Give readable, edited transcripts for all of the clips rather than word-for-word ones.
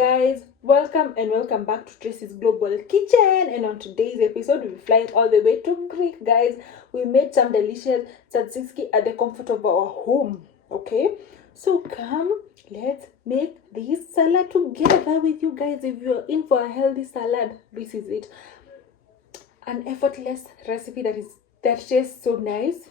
guys, welcome back to Tracy's Global Kitchen. And on today's episode, we'll be flying all the way to Greek, guys. We made some delicious tzatziki at the comfort of our home. Okay, so come, let's make this salad together with you guys. If you're in for a healthy salad, this is it. An effortless recipe that tastes so nice.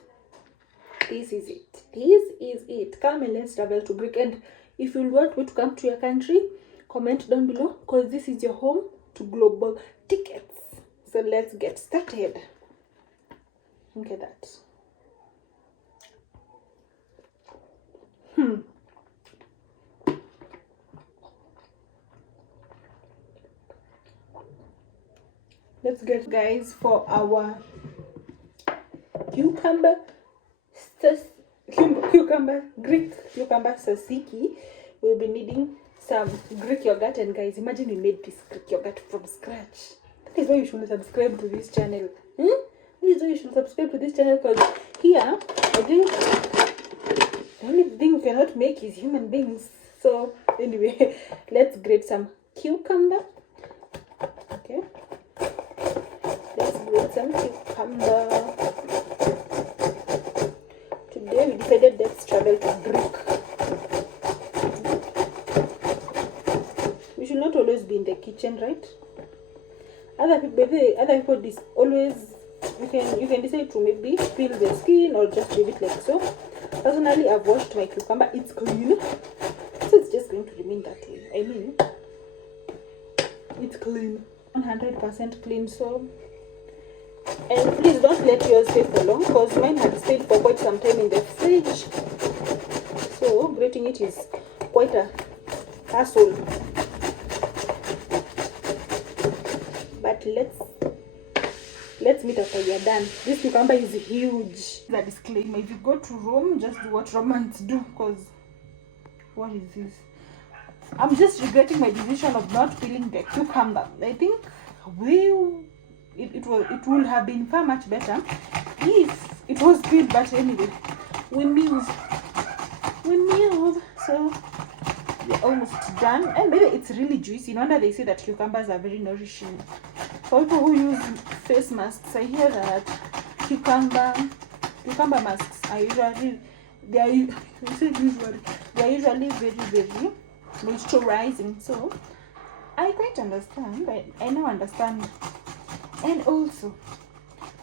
This is it. Come and let's travel to Greek. And if you want me to come to your country, comment down below, because this is your home to global tickets. So let's get started. Look at that. Let's get, guys, for our Greek cucumber tzatziki. We'll be needing some Greek yogurt, and guys, imagine we made this Greek yogurt from scratch. That is why you should subscribe to this channel. That is why you should subscribe to this channel, because here I think the only thing we cannot make is human beings. So anyway, let's grate some cucumber. Okay, let's grate some cucumber. Today we decided let's travel to Greek. We should not always be in the kitchen, right? Other people always, you can decide to maybe peel the skin or just leave it like so. Personally, I've washed my cucumber. It's clean, so it's just going to remain that way. I mean, it's clean, 100% clean. So, and please don't let yours stay for long, because mine had stayed for quite some time in the fridge. So grating it is quite a hassle. But let's meet after we are done. This cucumber is huge. The disclaimer: if you go to Rome, just do what Romans do, because what is this? I'm just regretting my decision of not peeling the cucumber. I think it would have been far much better if it was peeled, but anyway, we move. So we're almost done, and maybe it's really juicy. No wonder they say that cucumbers are very nourishing. For people who use face masks, I hear that cucumber masks are usually very, very moisturizing. So I quite understand. I now understand. And also,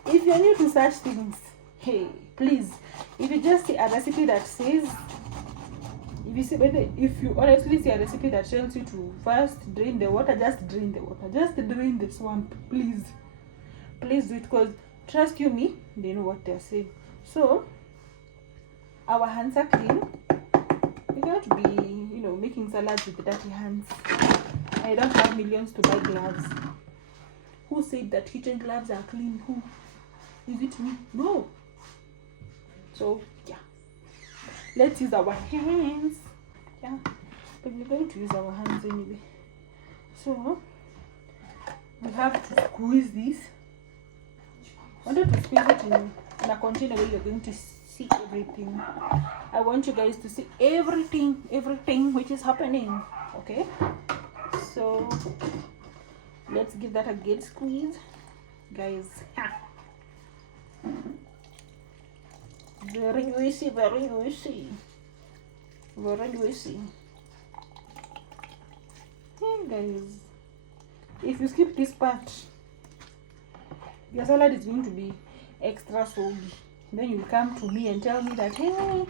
if you're new to such things, hey, please, if you just see a recipe that says, if you honestly see a recipe that tells you to first drain the water, just drain the water. Just drain the swamp, please. Please do it, because trust you me, they know what they're saying. So, our hands are clean. We cannot be, making salads with dirty hands. I don't have millions to buy gloves. Who said that kitchen gloves are clean? Who? Is it me? No. So, yeah. Let's use our hands. Yeah. But we're going to use our hands anyway. So, we have to squeeze this. I wanted to squeeze it in a container where you're going to see everything. I want you guys to see everything which is happening. Okay? So, let's give that a good squeeze, guys. Very juicy. Hey guys, if you skip this part, your salad is going to be extra soggy. Then you'll come to me and tell me that, hey,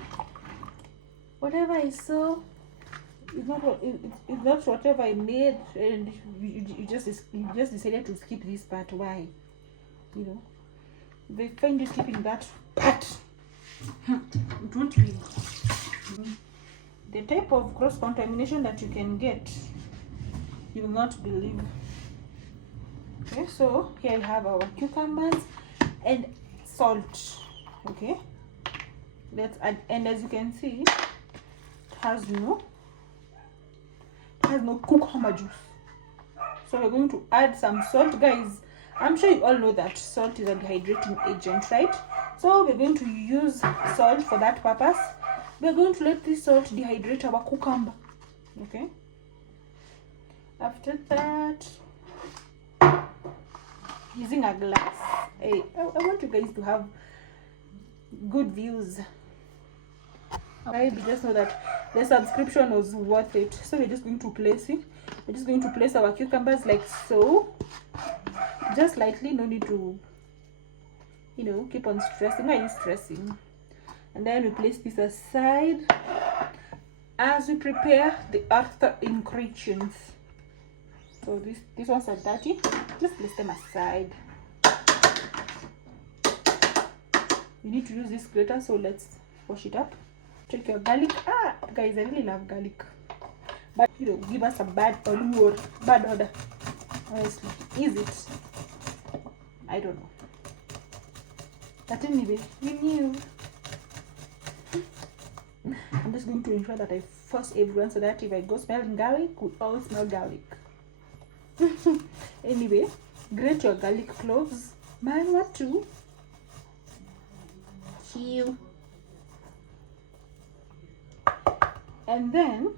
whatever I saw it's not whatever I made, and you just decided to skip this part. Why? They find you skipping that part. It won't be the type of cross contamination that you can get. You will not believe. Okay, so here we have our cucumbers and salt. Okay, let's add, and as you can see, it has no cucumber juice. So we're going to add some salt, guys. I'm sure you all know that salt is a dehydrating agent, right? So we're going to use salt for that purpose. We're going to let this salt dehydrate our cucumber. Okay, After that, using a glass. Hey, I want you guys to have good views. I just know that the subscription was worth it. So we're just going to place it. We're just going to place our cucumbers like so. Just lightly, no need to, you know, keep on stressing. Why are you stressing? And then we place this aside as we prepare the other ingredients. So these ones are dirty. Just place them aside. You need to use this grater, so let's wash it up. Check your garlic. Guys, I really love garlic, but you know, give us a bad order. Honestly, is it? I don't know. But anyway, we knew. I'm just going to ensure that I force everyone so that if I go smelling garlic, we all smell garlic. Anyway, grate your garlic cloves. Man, what to? Chill. And then,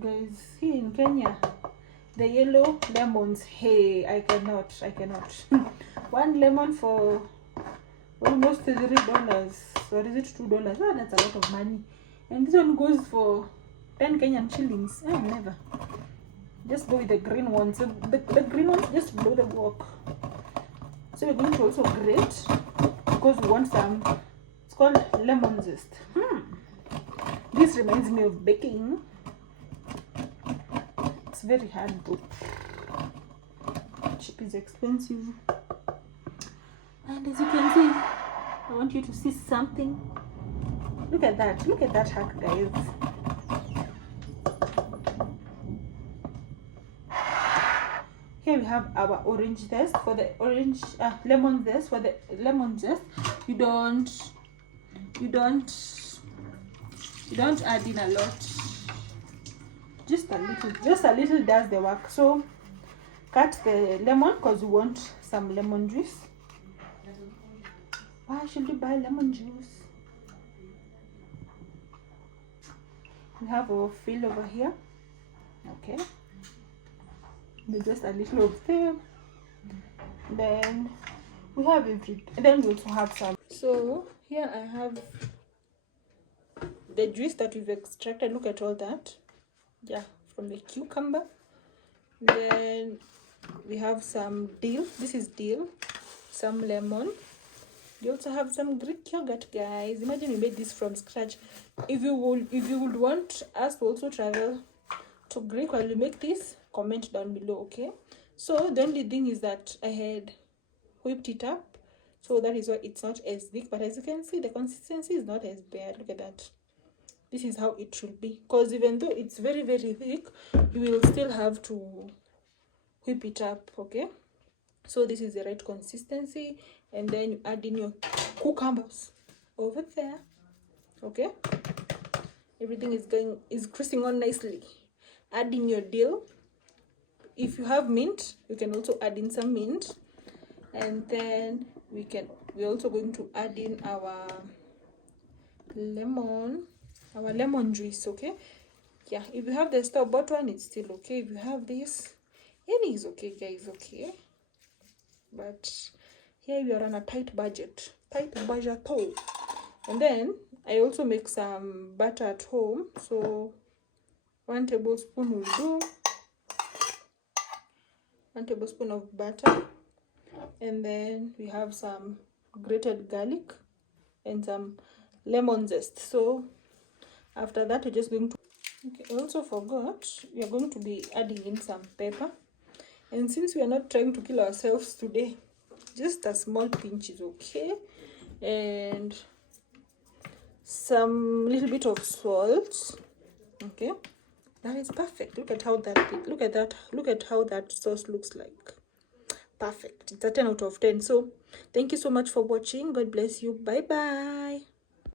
guys, here in Kenya, the yellow lemons, hey, I cannot. One lemon for almost $3, or is it $2? Oh, that's a lot of money. And this one goes for 10 Kenyan shillings. Never. Just go with the green ones. So the green ones just blow the work. So we're going to also grate because we want some. It's called lemon zest. This reminds me of baking. It's very hard though. Chip is expensive. And as you can see, I want you to see something. Look at that. Look at that hack, guys. Here we have our orange zest. For the orange lemon zest, for the lemon zest, you don't add in a lot. Just a little does the work. So cut the lemon because we want some lemon juice. Why should you buy lemon juice? We have our fill over here. Okay. There's just a little of them. Then we have everything. And then we also have some. So here I have the juice that we've extracted. Look at all that. Yeah, from the cucumber. Then we have some dill. This is dill. Some lemon. You also have some Greek yogurt, guys. Imagine we made this from scratch. If you would want us to also travel to Greek while we make this, comment down below, okay? So the only thing is that I had whipped it up, so that is why it's not as thick. But as you can see, the consistency is not as bad. Look at that. This is how it should be, because even though it's very, very thick, you will still have to whip it up, okay? So this is the right consistency. And then you add in your cucumbers over there, okay? Everything is creasing on nicely. Add in your dill. If you have mint, you can also add in some mint. And then we're also going to add in our lemon juice, okay? Yeah, if you have the store-bought one, it's still okay. If you have this, any is okay, guys, okay? But here we are on a tight budget. And then I also make some butter at home. So 1 tablespoon will do. 1 tablespoon of butter. And then we have some grated garlic and some lemon zest. So after that, we're just going to, okay, I also forgot, we are going to be adding in some pepper. And since we are not trying to kill ourselves today, just a small pinch is okay. And some little bit of salt. Okay, that is perfect. Look at how that sauce looks like. Perfect. It's a 10 out of 10. So thank you so much for watching. God bless you. Bye bye.